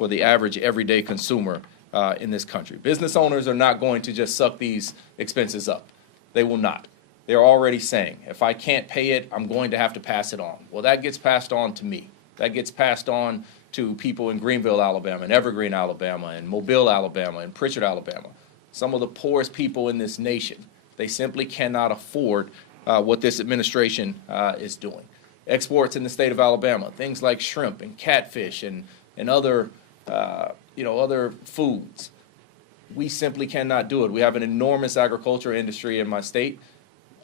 for the average everyday consumer in this country. Business owners are not going to just suck these expenses up. They will not. They're already saying, if I can't pay it, I'm going to have to pass it on. Well, that gets passed on to me. That gets passed on to people in Greenville, Alabama, and Evergreen, Alabama, and Mobile, Alabama, and Pritchard, Alabama. Some of the poorest people in this nation. They simply cannot afford what this administration is doing. Exports in the state of Alabama, things like shrimp and catfish and other, other foods. We simply cannot do it. We have an enormous agriculture industry in my state,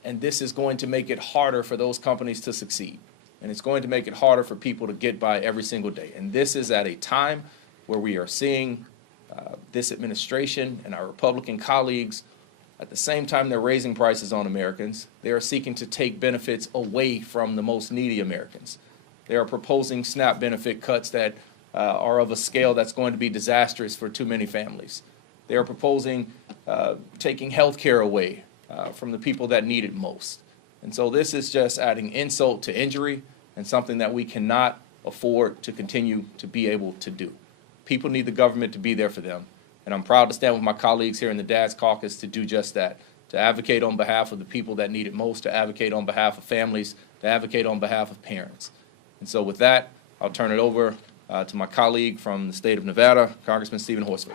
and this is going to make it harder for those companies to succeed. And it's going to make it harder for people to get by every single day. And this is at a time where we are seeing this administration and our Republican colleagues, at the same time they're raising prices on Americans, they are seeking to take benefits away from the most needy Americans. They are proposing SNAP benefit cuts that are of a scale that's going to be disastrous for too many families. They are proposing taking health care away from the people that need it most. And so this is just adding insult to injury and something that we cannot afford to continue to be able to do. People need the government to be there for them. And I'm proud to stand with my colleagues here in the Dads Caucus to do just that, to advocate on behalf of the people that need it most, to advocate on behalf of families, to advocate on behalf of parents. And so with that, I'll turn it over to my colleague from the state of Nevada, Congressman Stephen Horsford.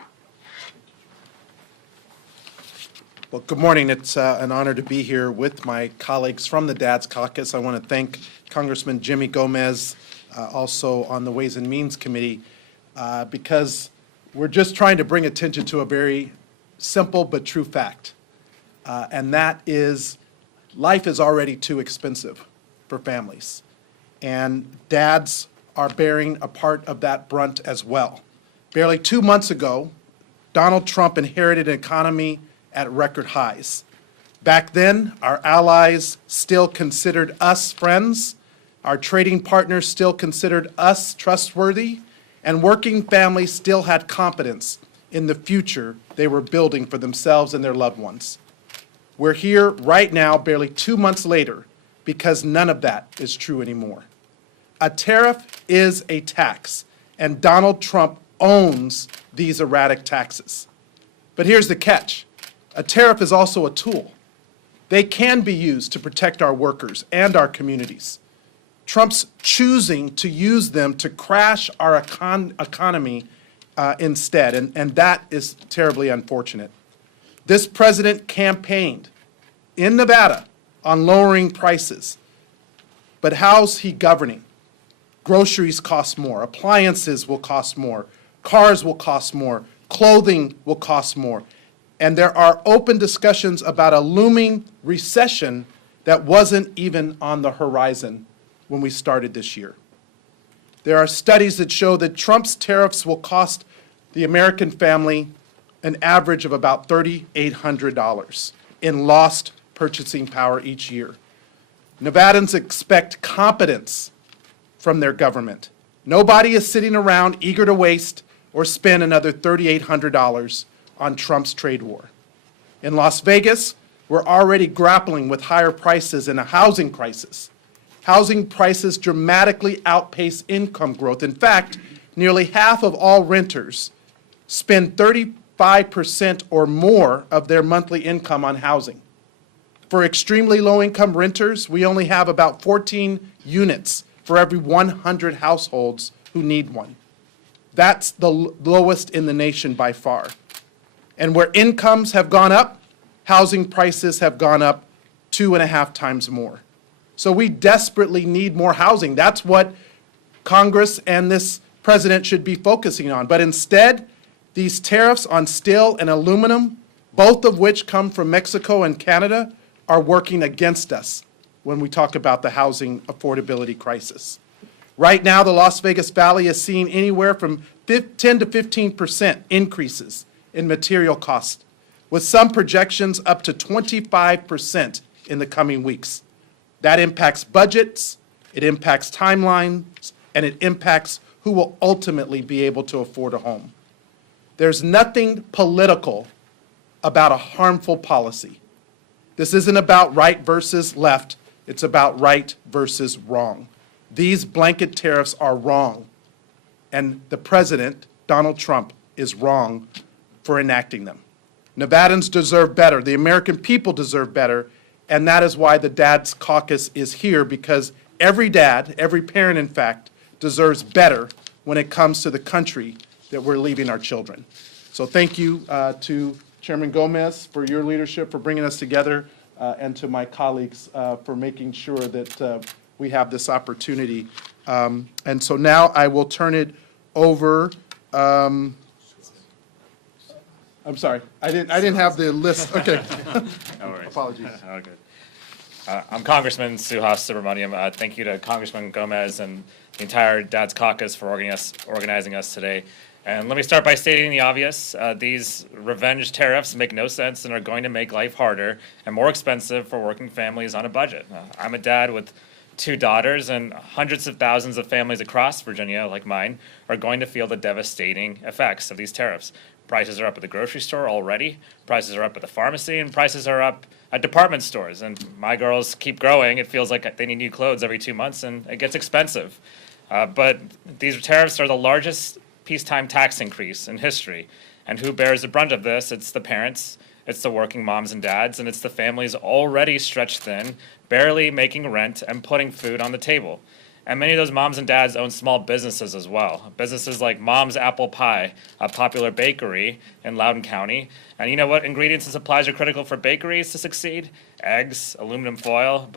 Well, good morning. It's an honor to be here with my colleagues from the Dads Caucus. I want to thank Congressman Jimmy Gomez, also on the Ways and Means Committee, because we're just trying to bring attention to a very simple but true fact, and that is life is already too expensive for families, and dads are bearing a part of that brunt as well. Barely 2 months ago, Donald Trump inherited an economy at record highs. Back then, our allies still considered us friends, our trading partners still considered us trustworthy, and working families still had confidence in the future they were building for themselves and their loved ones. We're here right now, barely 2 months later, because none of that is true anymore. A tariff is a tax, and Donald Trump owns these erratic taxes. But here's the catch. A tariff is also a tool. They can be used to protect our workers and our communities. Trump's choosing to use them to crash our economy instead, and that is terribly unfortunate. This president campaigned in Nevada on lowering prices, but how's he governing? Groceries cost more, appliances will cost more, cars will cost more, clothing will cost more. And there are open discussions about a looming recession that wasn't even on the horizon when we started this year. There are studies that show that Trump's tariffs will cost the American family an average of about $3,800 in lost purchasing power each year. Nevadans expect competence from their government. Nobody is sitting around eager to waste or spend another $3,800 on Trump's trade war. In Las Vegas, we're already grappling with higher prices and a housing crisis. Housing prices dramatically outpace income growth. In fact, nearly half of all renters spend 35% or more of their monthly income on housing. For extremely low-income renters, we only have about 14 units for every 100 households who need one. That's the lowest in the nation by far. And where incomes have gone up, housing prices have gone up 2.5 times more. So we desperately need more housing. That's what Congress and this president should be focusing on. But instead, these tariffs on steel and aluminum, both of which come from Mexico and Canada, are working against us when we talk about the housing affordability crisis. Right now, the Las Vegas Valley is seeing anywhere from 10 to 15% increases in material costs, with some projections up to 25% in the coming weeks. That impacts budgets, it impacts timelines, and it impacts who will ultimately be able to afford a home. There's nothing political about a harmful policy. This isn't about right versus left, it's about right versus wrong. These blanket tariffs are wrong, and the president, Donald Trump is wrong for enacting them. Nevadans deserve better. The American people deserve better. And that is why the Dads Caucus is here, because every dad, every parent, in fact, deserves better when it comes to the country that we're leaving our children. So thank you to Chairman Gomez for your leadership, for bringing us together, and to my colleagues for making sure that we have this opportunity. And so now I will turn it over. I'm sorry, I didn't have the list. Okay. No worries. Apologies. Oh, good. I'm Congressman Suhas Subramaniam. Thank you to Congressman Gomez and the entire Dads Caucus for organizing us today. And let me start by stating the obvious. These revenge tariffs make no sense and are going to make life harder and more expensive for working families on a budget. I'm a dad with 2 daughters, and hundreds of thousands of families across Virginia, like mine, are going to feel the devastating effects of these tariffs. Prices are up at the grocery store already, prices are up at the pharmacy, and prices are up at department stores. And my girls keep growing. It feels like they need new clothes every 2 months, and it gets expensive. But these tariffs are the largest peacetime tax increase in history. And who bears the brunt of this? It's the parents, it's the working moms and dads, and it's the families already stretched thin, barely making rent and putting food on the table. And many of those moms and dads own small businesses as well. Businesses like Mom's Apple Pie, a popular bakery in Loudoun County. And you know what ingredients and supplies are critical for bakeries to succeed? Eggs, aluminum foil.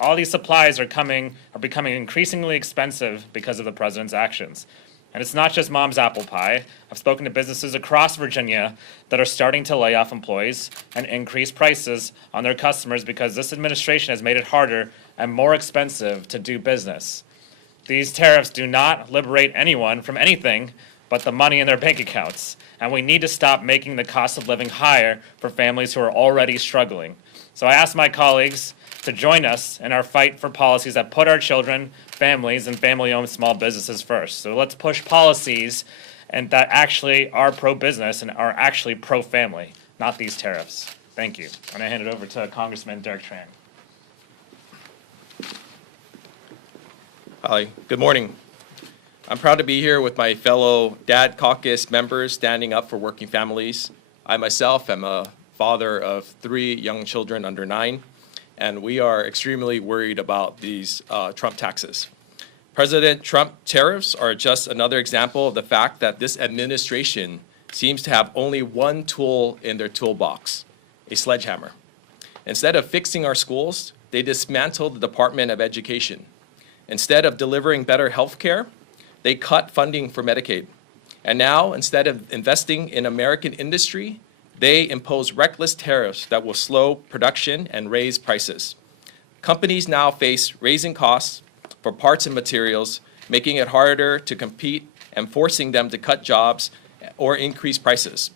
All these supplies are becoming increasingly expensive because of the president's actions. And it's not just Mom's Apple Pie. I've spoken to businesses across Virginia that are starting to lay off employees and increase prices on their customers because this administration has made it harder and more expensive to do business. These tariffs do not liberate anyone from anything but the money in their bank accounts. And we need to stop making the cost of living higher for families who are already struggling. So I ask my colleagues to join us in our fight for policies that put our children, families, and family-owned small businesses first. So let's push policies and that actually are pro-business and are actually pro-family, not these tariffs. Thank you. And I hand it over to Congressman Derek Tran. Hi, good morning. I'm proud to be here with my fellow Dad Caucus members standing up for working families. I myself am a father of 3 young children under 9, and we are extremely worried about these Trump taxes. President Trump tariffs are just another example of the fact that this administration seems to have only one tool in their toolbox, a sledgehammer. Instead of fixing our schools, they dismantled the Department of Education. Instead of delivering better health care, they cut funding for Medicaid. And now, instead of investing in American industry, they impose reckless tariffs that will slow production and raise prices. Companies now face raising costs for parts and materials, making it harder to compete and forcing them to cut jobs or increase prices.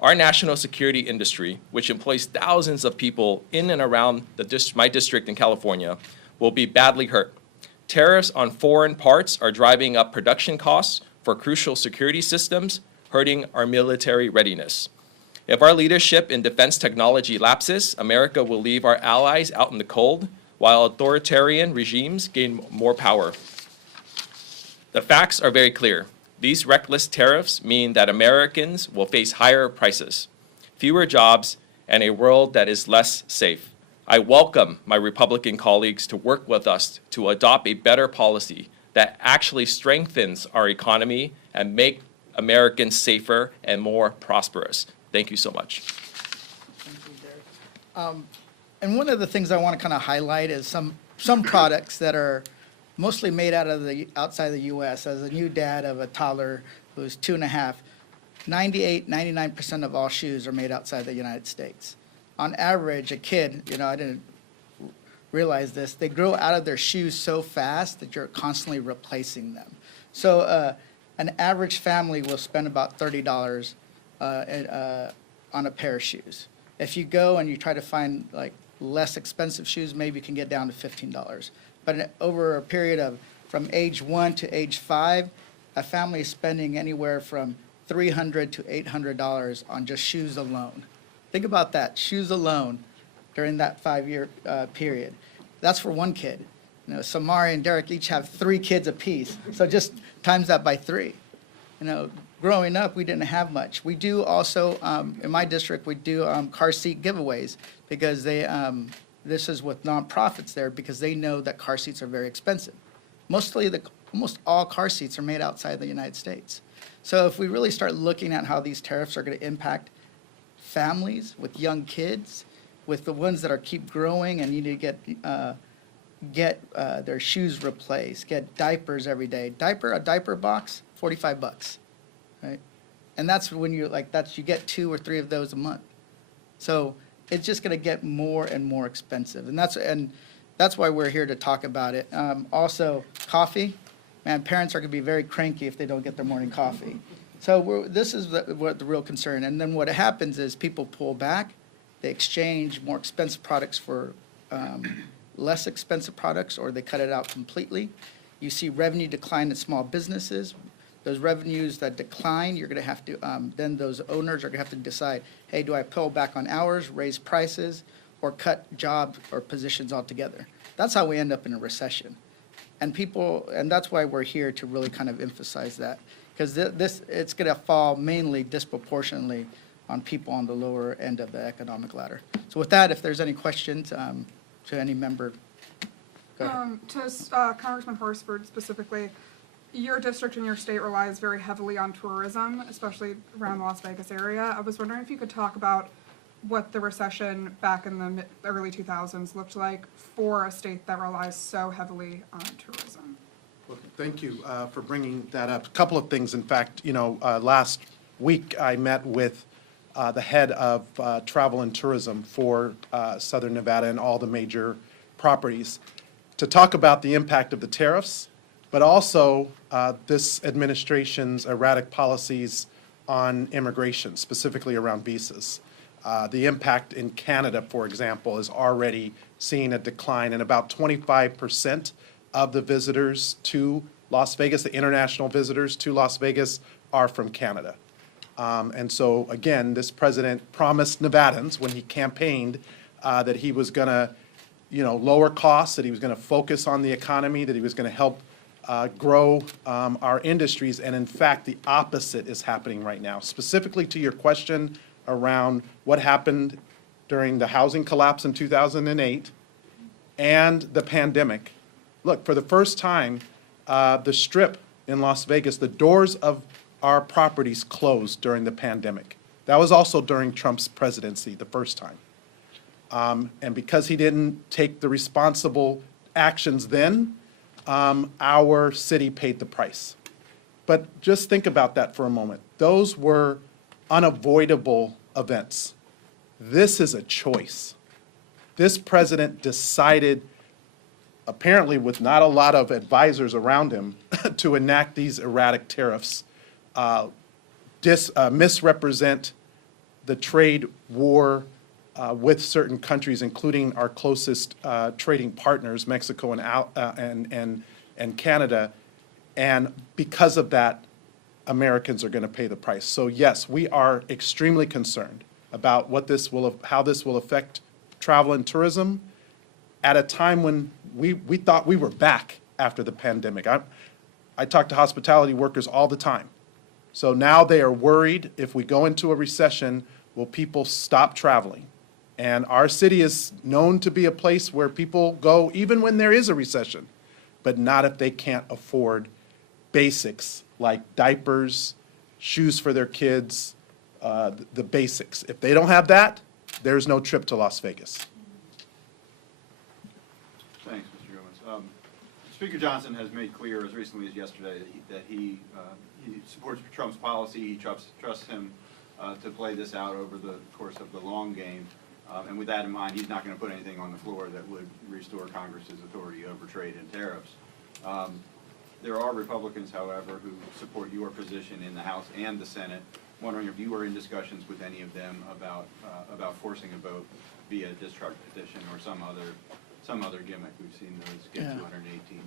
Our national security industry, which employs thousands of people in and around my district in California, will be badly hurt. Tariffs on foreign parts are driving up production costs for crucial security systems, hurting our military readiness. If our leadership in defense technology lapses, America will leave our allies out in the cold, while authoritarian regimes gain more power. The facts are very clear. These reckless tariffs mean that Americans will face higher prices, fewer jobs, and a world that is less safe. I welcome my Republican colleagues to work with us to adopt a better policy that actually strengthens our economy and make Americans safer and more prosperous. Thank you so much. Thank you, Derek. And one of the things I want to kind of highlight is some products that are mostly made outside the U.S. As a new dad of a toddler who's 2.5, 99% of all shoes are made outside the United States. On average, a kid, I didn't realize this, they grow out of their shoes so fast that you're constantly replacing them. So an average family will spend about $30 on a pair of shoes. If you go and you try to find like less expensive shoes, maybe you can get down to $15. But over a period of from age 1 to age 5, a family is spending anywhere from $300 to $800 on just shoes alone. Think about that, shoes alone during that 5-year period. That's for one kid. Samari and Derek each have 3 kids apiece, so just times that by 3. growing up, we didn't have much. We do also, in my district, we do car seat giveaways because this is with nonprofits there because they know that car seats are very expensive. Almost all car seats are made outside the United States. So if we really start looking at how these tariffs are going to impact families with young kids, with the ones that keep growing and need to get their shoes replaced, get diapers every day. A diaper box, $45, right? And that's when you get 2 or 3 of those a month. So it's just going to get more and more expensive, and that's why we're here to talk about it. Also, coffee, man, parents are going to be very cranky if they don't get their morning coffee. So this is what the real concern. And then what happens is people pull back, they exchange more expensive products for less expensive products, or they cut it out completely. You see revenue decline in small businesses. Those revenues that decline, you're going to have to, then those owners are going to have to decide, hey, do I pull back on hours, raise prices, or cut jobs or positions altogether? That's how we end up in a recession. And that's why we're here to really kind of emphasize that, because it's going to fall mainly disproportionately on people on the lower end of the economic ladder. So with that, if there's any questions to any member, go ahead. To Congressman Horsford specifically, your district and your state relies very heavily on tourism, especially around the Las Vegas area. I was wondering if you could talk about what the recession back in the early 2000s looked like for a state that relies so heavily on tourism. Well, thank you for bringing that up. A couple of things. In fact, last week I met with the head of travel and tourism for Southern Nevada and all the major properties to talk about the impact of the tariffs, but also this administration's erratic policies on immigration, specifically around visas. The impact in Canada, for example, is already seeing a decline, and about 25% of the visitors to Las Vegas, the international visitors to Las Vegas, are from Canada. And so, again, this president promised Nevadans when he campaigned that he was going to, lower costs, that he was going to focus on the economy, that he was going to help grow our industries. And in fact, the opposite is happening right now. Specifically to your question around what happened during the housing collapse in 2008 and the pandemic. Look, for the first time, the Strip in Las Vegas, the doors of our properties closed during the pandemic. That was also during Trump's presidency, the first time. And because he didn't take the responsible actions then, our city paid the price. But just think about that for a moment. Those were unavoidable events. This is a choice. This president decided, apparently with not a lot of advisors around him, to enact these erratic tariffs, misrepresent the trade war with certain countries, including our closest trading partners, Mexico and Canada. And because of that, Americans are going to pay the price. So yes, we are extremely concerned about how this will affect travel and tourism at a time when we thought we were back after the pandemic. I talk to hospitality workers all the time. So now they are worried if we go into a recession, will people stop traveling? And our city is known to be a place where people go even when there is a recession, but not if they can't afford basics like diapers, shoes for their kids, the basics. If they don't have that, there's no trip to Las Vegas. Thanks, Mr. Gomez. Speaker Johnson has made clear as recently as yesterday that he supports Trump's policy. He trusts him to play this out over the course of the long game. And with that in mind, he's not going to put anything on the floor that would restore Congress's authority over trade and tariffs. There are Republicans, however, who support your position in the House and the Senate. Wondering if you were in discussions with any of them about forcing a vote via discharge petition or some other gimmick. We've seen those get 218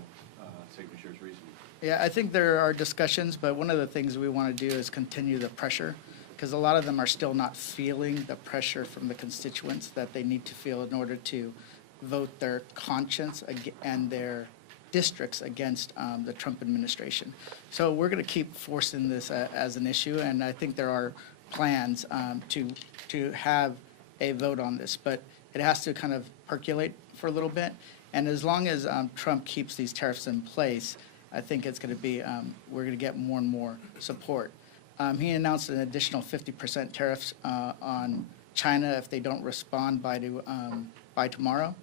signatures recently. Yeah, I think there are discussions, but one of the things we want to do is continue the pressure, because a lot of them are still not feeling the pressure from the constituents that they need to feel in order to vote their conscience and their districts against the Trump administration. So we're going to keep forcing this as an issue, and I think there are plans to have a vote on this, but it has to kind of percolate for a little bit. And as long as Trump keeps these tariffs in place, I think it's going to be, we're going to get more and more support. He announced an additional 50% tariffs on China if they don't respond by tomorrow.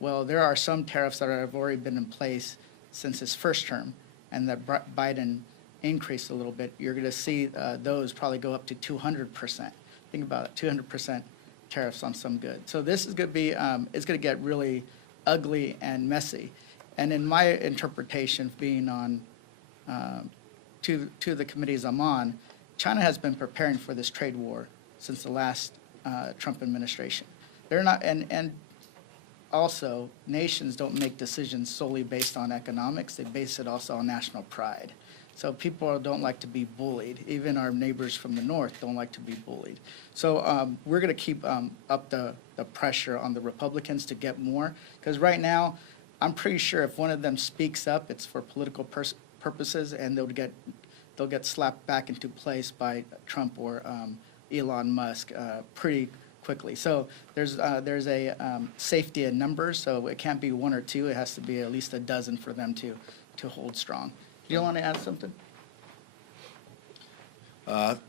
Well, there are some tariffs that have already been in place since his first term, and that Biden increased a little bit. You're going to see those probably go up to 200%. Think about it, 200% tariffs on some goods. So this is going to be, it's going to get really ugly and messy. And in my interpretation, being on to the committees I'm on, China has been preparing for this trade war since the last Trump administration. They're not, and also, nations don't make decisions solely based on economics. They base it also on national pride. So people don't like to be bullied. Even our neighbors from the north don't like to be bullied. So we're going to keep up the pressure on the Republicans to get more. Because right now, I'm pretty sure if one of them speaks up, it's for political purposes, and they'll get slapped back into place by Trump or Elon Musk pretty quickly. So there's a safety in numbers, so it can't be one or two. It has to be at least a dozen for them to hold strong. Do you want to add something?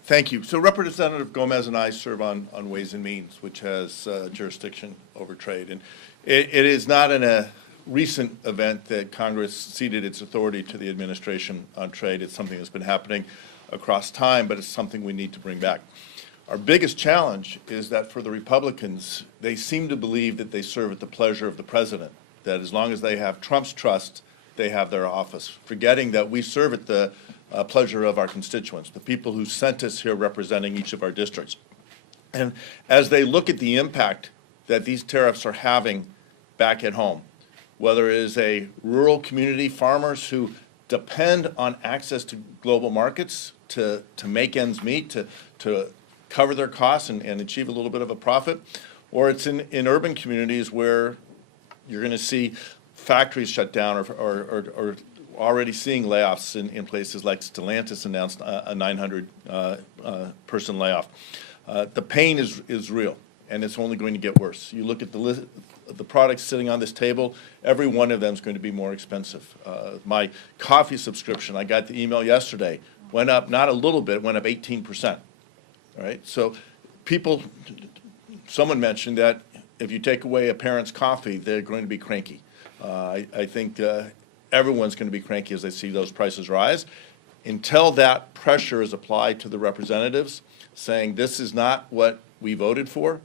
Thank you. So Representative Gomez and I serve on Ways and Means, which has jurisdiction over trade. And it is not in a recent event that Congress ceded its authority to the administration on trade. It's something that's been happening across time, but it's something we need to bring back. Our biggest challenge is that for the Republicans, they seem to believe that they serve at the pleasure of the president, that as long as they have Trump's trust, they have their office, forgetting that we serve at the pleasure of our constituents, the people who sent us here representing each of our districts. And as they look at the impact that these tariffs are having back at home, whether it is a rural community, farmers who depend on access to global markets to make ends meet, to cover their costs and achieve a little bit of a profit, or it's in urban communities where you're going to see factories shut down or already seeing layoffs in places like Stellantis announced a 900 person layoff. The pain is real, and it's only going to get worse. You look at the list, the products sitting on this table, every one of them is going to be more expensive. My coffee subscription, I got the email yesterday, went up not a little bit, went up 18%. All right, so someone mentioned that if you take away a parent's coffee, they're going to be cranky. I think everyone's going to be cranky as they see those prices rise. Until that pressure is applied to the representatives, saying this is not what we voted for.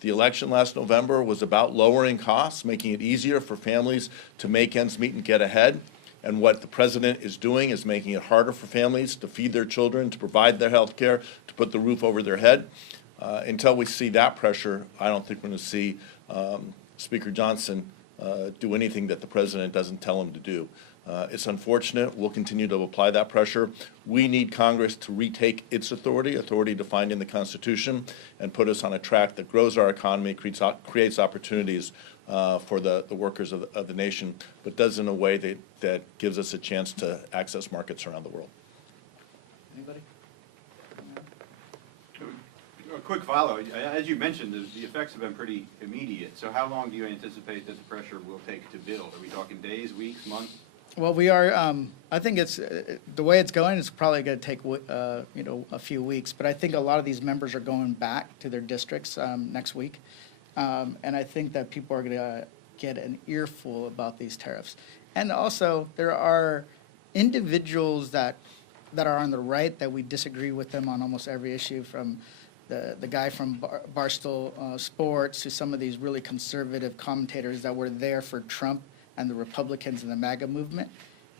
The election last November was about lowering costs, making it easier for families to make ends meet and get ahead. And what the president is doing is making it harder for families to feed their children, to provide their health care, to put the roof over their head. Until we see that pressure, I don't think we're going to see Speaker Johnson do anything that the president doesn't tell him to do. It's unfortunate. We'll continue to apply that pressure. We need Congress to retake its authority defined in the Constitution, and put us on a track that grows our economy, creates opportunities for the workers of the nation, but does in a way that gives us a chance to access markets around the world. Anybody? A quick follow. As you mentioned, the effects have been pretty immediate. So how long do you anticipate this pressure will take to build? Are we talking days, weeks, months? Well, we are, I think it's, the way it's going, it's probably going to take, a few weeks. But I think a lot of these members are going back to their districts next week. And I think that people are going to get an earful about these tariffs. And also, there are individuals that are on the right that we disagree with them on almost every issue, from the guy from Barstool Sports to some of these really conservative commentators that were there for Trump and the Republicans and the MAGA movement.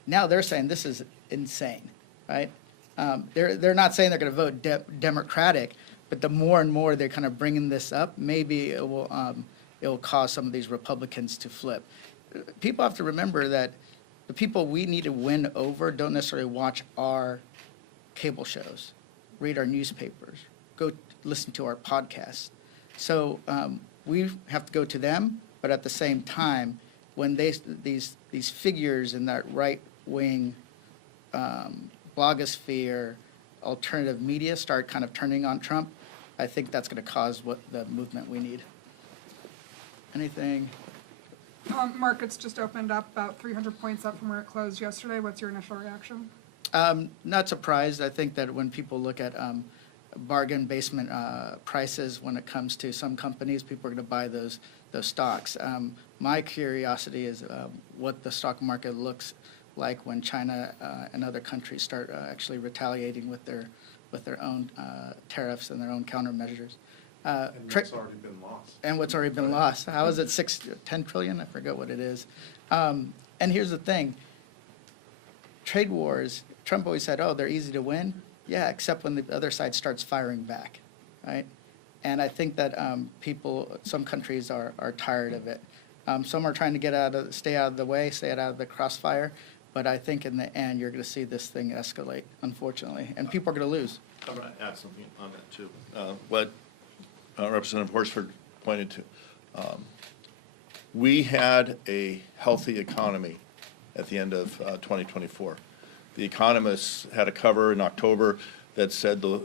Now they're saying this is insane, right? They're not saying they're going to vote Democratic, but the more and more they're kind of bringing this up, maybe it will cause some of these Republicans to flip. People have to remember that the people we need to win over don't necessarily watch our cable shows, read our newspapers, go listen to our podcasts. So we have to go to them, but at the same time, when these figures in that right-wing blogosphere, alternative media start kind of turning on Trump, I think that's going to cause what the movement we need. Anything? Markets just opened up about 300 points up from where it closed yesterday. What's your initial reaction? Not surprised. I think that when people look at bargain basement prices when it comes to some companies, people are going to buy those stocks. My curiosity is what the stock market looks like when China and other countries start actually retaliating with their own tariffs and their own countermeasures. And what's already been lost. And what's already been lost. How is it 10 trillion? I forget what it is. And here's the thing. Trade wars, Trump always said, oh, they're easy to win. Yeah, except when the other side starts firing back, right? And I think that some countries are tired of it. Some are trying to stay out of the way, stay out of the crossfire. But I think in the end, you're going to see this thing escalate, unfortunately, and people are going to lose. I'm going to add something on that, too. What Representative Horsford pointed to. We had a healthy economy at the end of 2024. The economists had a cover in October that said the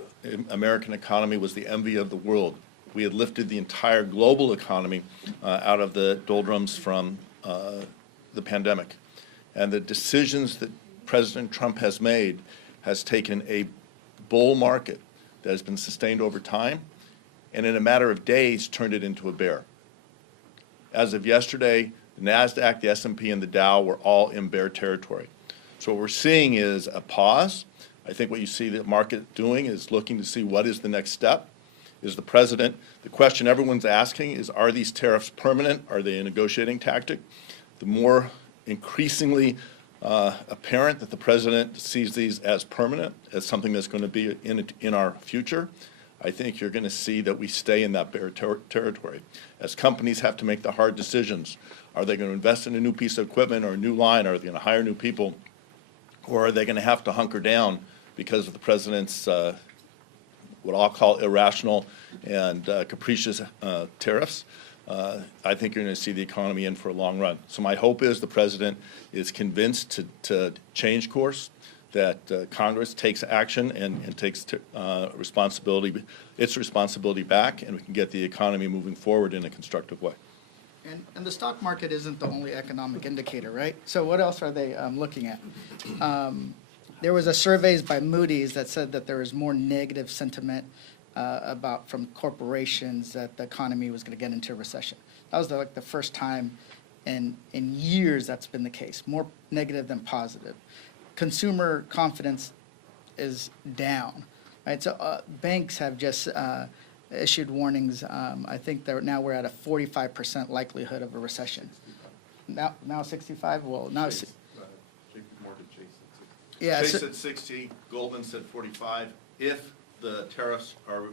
American economy was the envy of the world. We had lifted the entire global economy out of the doldrums from the pandemic. And the decisions that President Trump has made has taken a bull market that has been sustained over time, and in a matter of days turned it into a bear. As of yesterday, the NASDAQ, the S&P, and the Dow were all in bear territory. So what we're seeing is a pause. I think what you see the market doing is looking to see what is the next step. Is the president, the question everyone's asking is, are these tariffs permanent? Are they a negotiating tactic? The more increasingly apparent that the president sees these as permanent, as something that's going to be in our future, I think you're going to see that we stay in that bear territory. As companies have to make the hard decisions, are they going to invest in a new piece of equipment or a new line? Are they going to hire new people? Or are they going to have to hunker down because of the president's what I'll call irrational and capricious tariffs? I think you're going to see the economy in for a long run. So my hope is the president is convinced to change course, that Congress takes action and takes its responsibility back, and we can get the economy moving forward in a constructive way. And the stock market isn't the only economic indicator, right? So what else are they looking at? There was a surveys by Moody's that said that there was more negative sentiment from corporations that the economy was going to get into a recession. That was the first time in years that's been the case, more negative than positive. Consumer confidence is down, right? So banks have just issued warnings. I think we're at a 45% likelihood of a recession. Now 65? Well, now it's... Yeah, Chase said 60, Goldman said 45. If the tariffs are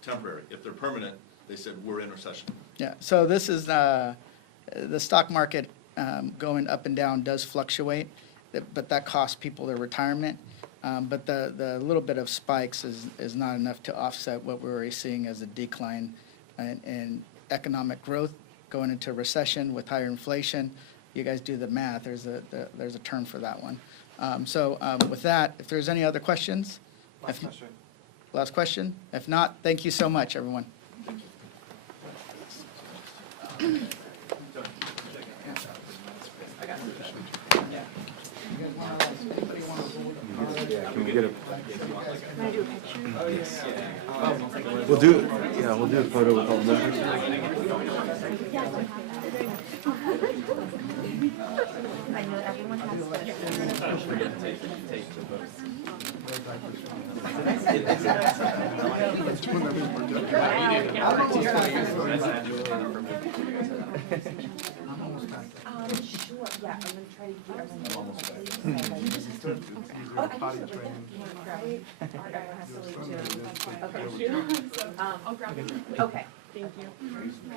temporary, if they're permanent, they said we're in recession. Yeah, so this is the stock market going up and down does fluctuate, but that costs people their retirement. But the little bit of spikes is not enough to offset what we're already seeing as a decline in economic growth, going into recession with higher inflation. You guys do the math. There's a term for that one. With that, if there's any other questions? Last question? If not, thank you so much, everyone. We'll do a photo with all the members. I know everyone has sure, yeah, I'm gonna try to get everyone. Oh, I can do it. Right? Everyone has to leave too. Okay. Okay. Thank you.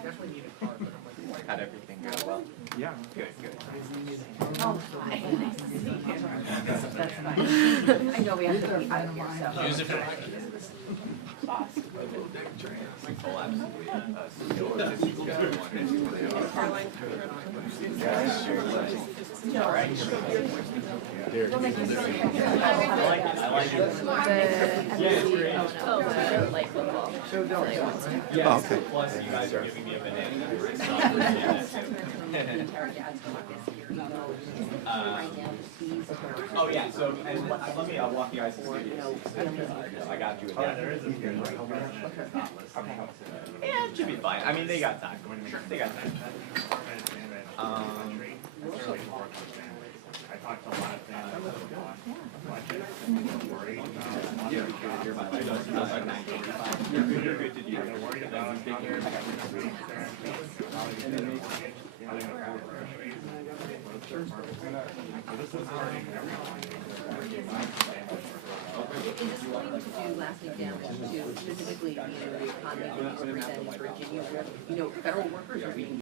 Definitely need a card, but I'm like, how'd everything go? Well, Yeah. good, good. Oh, hi. Nice to see you. That's fine. I know we have to be out of here, so. Use it for Oh, absolutely. Like football. Yeah, plus you guys are giving me a banana. So I appreciate that too. Oh, yeah, so, and let me, I'll walk you guys through this. I got you again. There is a few. Yeah, it should be fine. I mean, they got time. They got time. I talked to a lot of things. You're good to do. Is this going to do lasting damage to specifically, the economy, 100% in Virginia, federal workers are being